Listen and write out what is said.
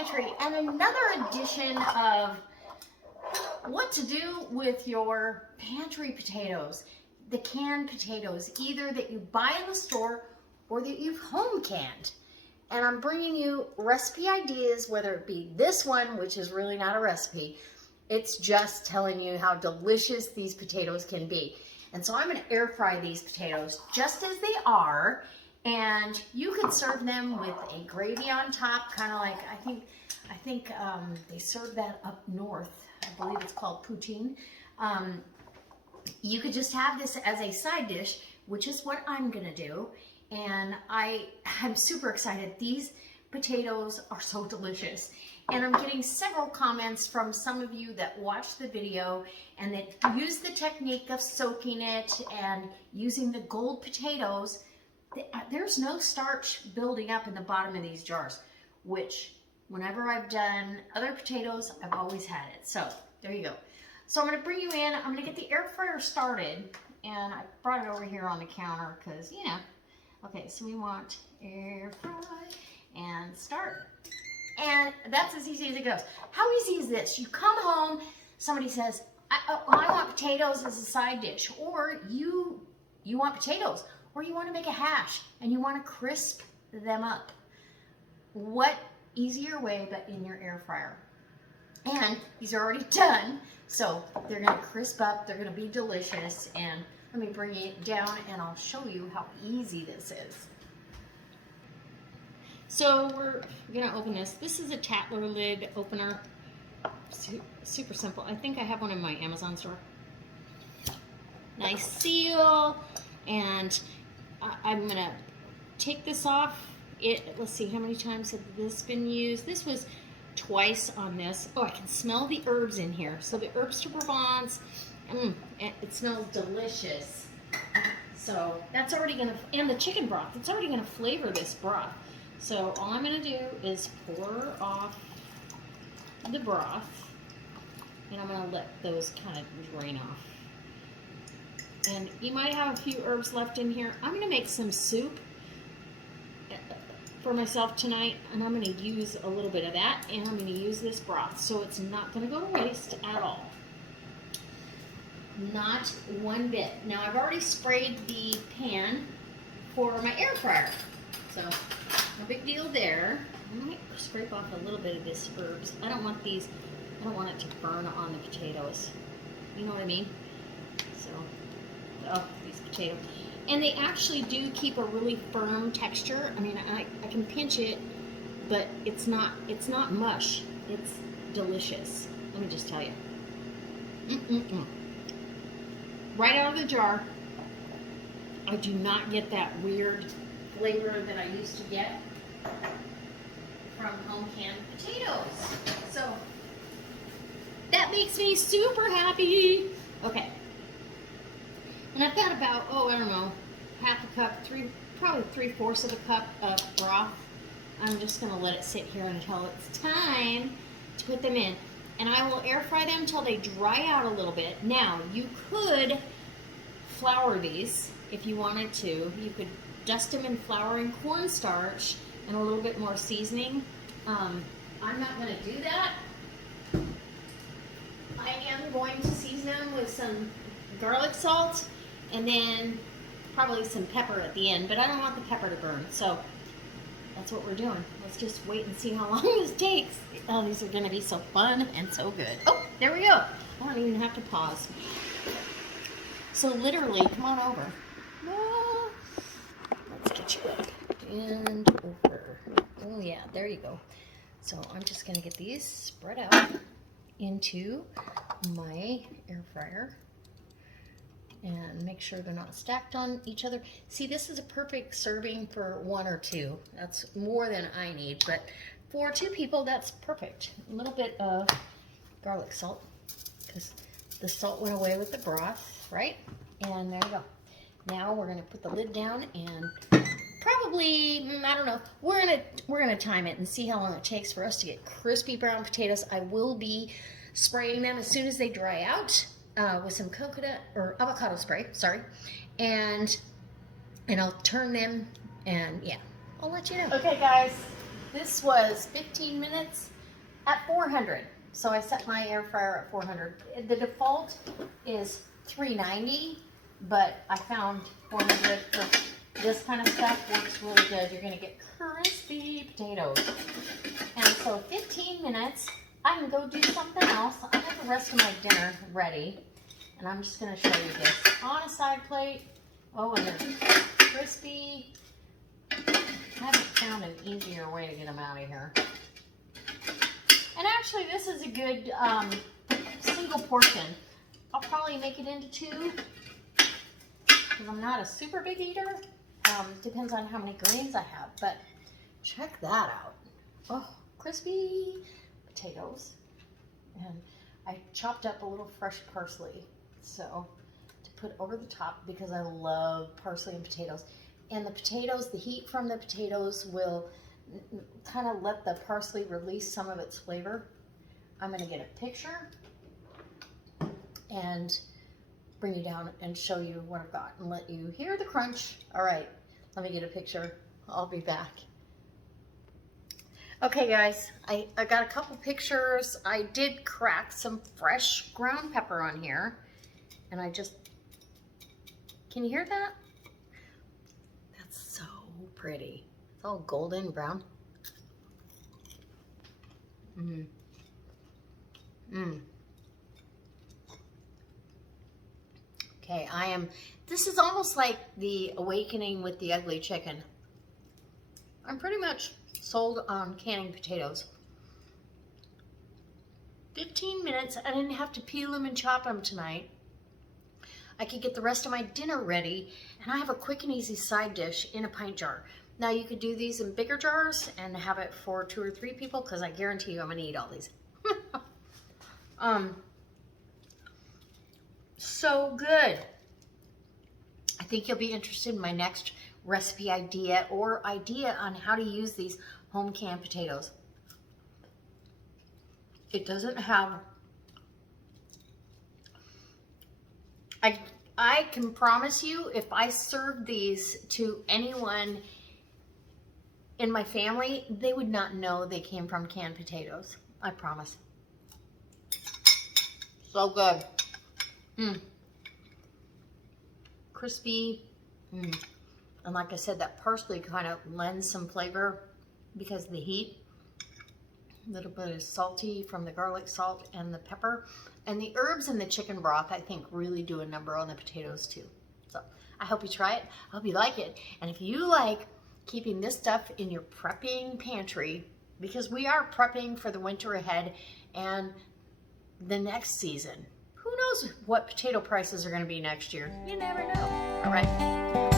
Pantry and another edition of what to do with your pantry potatoes, the canned potatoes, either that you buy in the store or that you've home canned. And I'm bringing you recipe ideas, whether it be this one, which is really not a recipe, it's just telling you how delicious these potatoes can be. And so I'm going to air fry these potatoes just as they are. And you could serve them with a gravy on top, kind of like, I think they serve that up north. I believe it's called poutine. You could just have this as a side dish, which is what I'm gonna do. And I'm super excited. These potatoes are so delicious. And I'm getting several comments from some of you that watch the video and that use the technique of soaking it and using the gold potatoes. There's no starch building up in the bottom of these jars, which whenever I've done other potatoes, I've always had it. So there you go. So I'm going to bring you in. I'm going to get the air fryer started, and I brought it over here on the counter because, you know. Okay, so we want air fry and start. And that's as easy as it goes. How easy is this? You come home, somebody says, I want potatoes as a side dish, or you want potatoes, or you want to make a hash and you want to crisp them up. What easier way but in your air fryer? And these are already done, so they're going to crisp up, they're going to be delicious. And let me bring it down and I'll show you how easy this is. So we're going to open this. This is a Cutlery lid opener. Super simple. I think I have one in my Amazon store. Nice seal. And I'm going to take this off. Let's see, how many times have this been used? This was twice on this. Oh, I can smell the herbs in here. So the herbs de Provence, it smells delicious. So that's already going to, and the chicken broth, it's already going to flavor this broth. So all I'm going to do is pour off the broth, and I'm going to let those kind of drain off. And you might have a few herbs left in here. I'm going to make some soup for myself tonight, and I'm going to use a little bit of that, and I'm going to use this broth, so it's not going to go to waste at all. Not one bit. Now I've already sprayed the pan for my air fryer, so no big deal there. I might scrape off a little bit of this herbs. I don't want it to burn on the potatoes. You know what I mean? So, oh, these potatoes. And they actually do keep a really firm texture. I mean, I can pinch it, but it's not mush. It's delicious. Let me just tell you. Right out of the jar, I do not get that weird flavor that I used to get from home canned potatoes. So that makes me super happy. Okay. And I've got about, I don't know, half a cup, probably 3/4 of a cup of broth. I'm just going to let it sit here until it's time to put them in. And I will air fry them until they dry out a little bit. Now, you could flour these if you wanted to. You could dust them in flour and cornstarch and a little bit more seasoning. I'm not going to do that. I am going to season them with some garlic salt and then probably some pepper at the end, but I don't want the pepper to burn, so that's what we're doing. Let's just wait and see how long this takes. Oh, these are going to be so fun and so good. Oh, there we go. I don't even have to pause. So literally, come on over. Let's get you up and over. Oh yeah, there you go. So I'm just going to get these spread out into my air fryer and make sure they're not stacked on each other. See, this is a perfect serving for 1 or 2. That's more than I need, but for 2 people, that's perfect. A little bit of garlic salt, because the salt went away with the broth, right? And there you go. Now we're gonna put the lid down and probably, I don't know, we're gonna time it and see how long it takes for us to get crispy brown potatoes. I will be spraying them as soon as they dry out. With some coconut or avocado spray, sorry, and I'll turn them, and yeah, I'll let you know. Okay guys, This was 15 minutes at 400. So I set my air fryer at 400. The default is 390, but I found 400 for this kind of stuff works really good. You're gonna get crispy potatoes. And so 15 minutes, I can go do something else. I have the rest of my dinner ready. And I'm just gonna show you this on a side plate. Oh, and they're crispy. I haven't found an easier way to get them out of here. And actually, this is a good single portion. I'll probably make it into 2 because I'm not a super big eater. Depends on how many grains I have, but check that out. Oh, crispy potatoes. And I chopped up a little fresh parsley, so to put over the top because I love parsley and potatoes. And the potatoes, the heat from the potatoes will kind of let the parsley release some of its flavor. I'm going to get a picture and bring you down and show you what I've got and let you hear the crunch. All right, let me get a picture. I'll be back. Okay guys, I got a couple pictures. I did crack some fresh ground pepper on here, and I just, can you hear that? So pretty. It's all golden brown. Okay, this is almost like the awakening with the ugly chicken. I'm pretty much sold on canning potatoes. 15 minutes, I didn't have to peel them and chop them tonight. I could get the rest of my dinner ready, and I have a quick and easy side dish in a pint jar. Now you could do these in bigger jars and have it for 2 or 3 people, because I guarantee you I'm gonna eat all these. So good. I think you'll be interested in my next recipe idea or idea on how to use these home canned potatoes. It doesn't have, I can promise you, if I served these to anyone in my family, they would not know they came from canned potatoes. I promise. So good. Crispy. And like I said, that parsley kind of lends some flavor because of the heat. A little bit of salty from the garlic salt and the pepper. And the herbs in the chicken broth, I think, really do a number on the potatoes too. So I hope you try it. I hope you like it. And if you like keeping this stuff in your prepping pantry, because we are prepping for the winter ahead and the next season. Who knows what potato prices are going to be next year? You never know. All right.